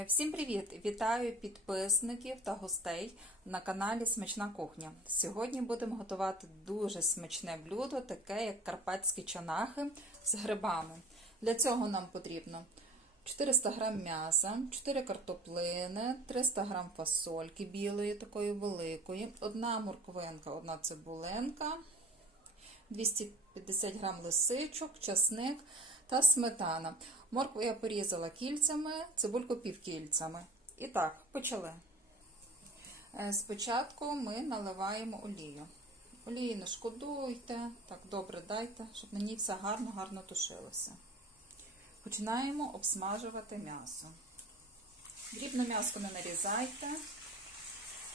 Е, Всім привіт! Вітаю підписників та гостей на каналі Смачна кухня. Сьогодні будемо готувати дуже смачне блюдо, таке як карпатські чанахи з грибами. Для цього нам потрібно 400 г м'яса, 4 картоплини, 300 г фасольки білої, такої великої, одна морквинка, одна цибулинка, 250 г лисичок, часник та сметана. Моркву я порізала кільцями, цибульку півкільцями. І так, почали. Е, Спочатку ми наливаємо олію. Олії не шкодуйте, так добре дайте, щоб на ній все гарно-гарно тушилося. Починаємо обсмажувати м'ясо. Дрібно м'ясо не нарізайте,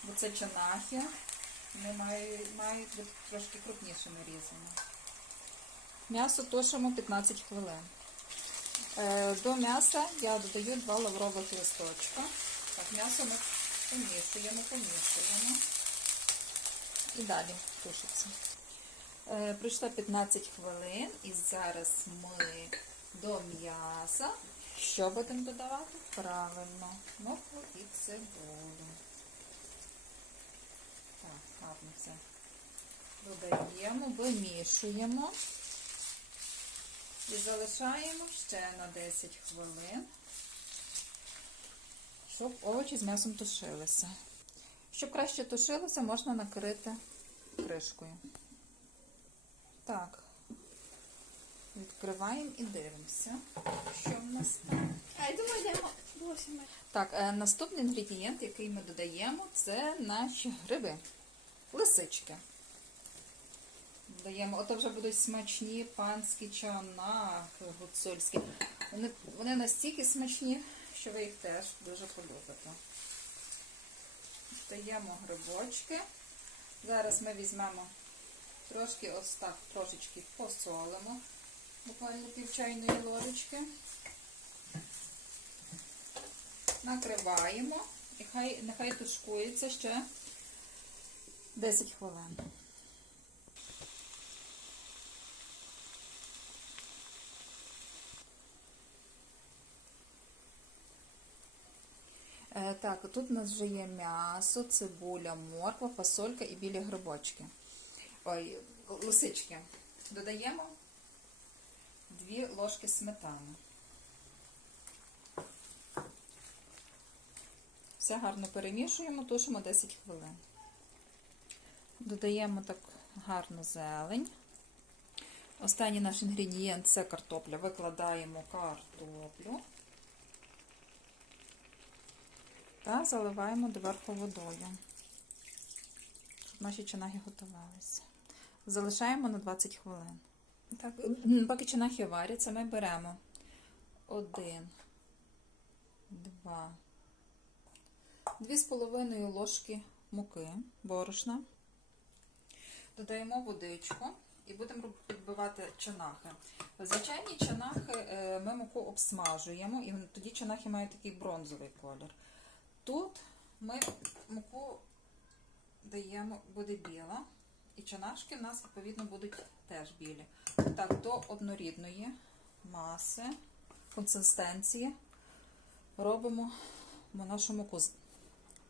бо це чанахи. Вони мають, мають трошки крупніше нарізані. М'ясо тушимо 15 хвилин. Е, До м'яса я додаю 2 лаврових листочка. Так, м'ясо ми помішуємо, помішуємо. І далі тушиться. Е, Пройшло 15 хвилин і зараз ми до м'яса. Що будемо додавати? Правильно, моркву і цибулю. Так, гарно все. Додаємо, вимішуємо. І залишаємо ще на 10 хвилин, щоб овочі з м'ясом тушилися. Щоб краще тушилося, можна накрити кришкою. Так, відкриваємо і дивимося, що в нас. А я думаю, йдемо 8 Так, е, наступний інгредієнт, який ми додаємо, це наші гриби, лисички. Додаємо, ото вже будуть смачні панські чанахи гуцульські. Вони, вони настільки смачні, що ви їх теж дуже полюбите. Даємо грибочки. Зараз ми візьмемо трошки ось так, трошечки посолимо, буквально пів чайної ложечки. Накриваємо і хай, нехай тушкується ще 10 хвилин. Так, тут у нас вже є м'ясо, цибуля, морква, фасолька і білі грибочки. Ой, лисички. Додаємо 2 ложки сметани. Все гарно перемішуємо, тушимо 10 хвилин. Додаємо так гарно зелень. Останній наш інгредієнт це картопля. Викладаємо картоплю та заливаємо доверху водою, щоб наші чинахи готувалися. Залишаємо на 20 хвилин. Так, поки чинахи варяться, ми беремо один, два. Дві з половиною ложки муки, борошна. Додаємо водичку і будемо підбивати чанахи. Звичайні чанахи е, ми муку обсмажуємо, і тоді чанахи мають такий бронзовий колір. Тут ми муку даємо, буде біла, і чанашки в нас, відповідно, будуть теж білі. Так, до однорідної маси, консистенції робимо нашу муку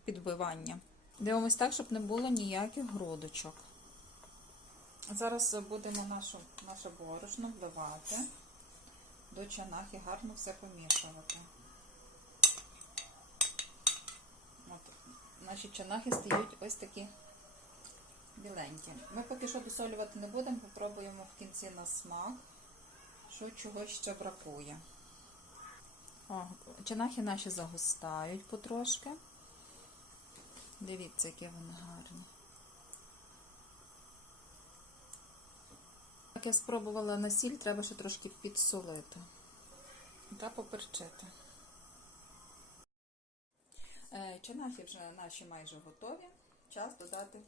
підбивання. Дивимось так, щоб не було ніяких грудочок. Зараз будемо нашу, наше борошно вливати до чанахи, гарно все помішувати. Наші чанахи стають ось такі біленькі. Ми поки що досолювати не будемо, попробуємо в кінці на смак, що чогось ще бракує. О, чанахи наші загустають потрошки. Дивіться, які вони гарні. Так я спробувала на сіль, треба ще трошки підсолити та поперчити. Е, Чанахи вже наші майже готові. Час додати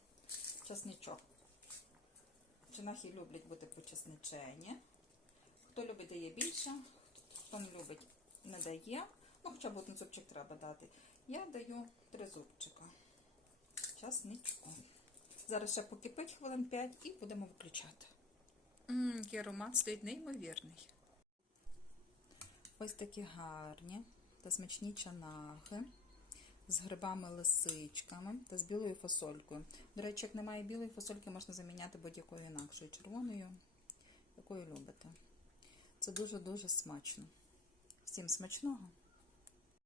часничок. Чанахи люблять бути почесничені. Хто любить, дає більше, хто не любить, не дає. Ну, хоча б один зубчик треба дати. Я даю три зубчика. Часничку. Зараз ще покипить хвилин 5 і будемо виключати. Ммм, який аромат стоїть неймовірний. Ось такі гарні. та смачні чанахи з грибами лисичками та з білою фасолькою. До речі, як немає білої фасольки, можна заміняти будь-якою інакшою червоною, якою любите. Це дуже-дуже смачно. Всім смачного!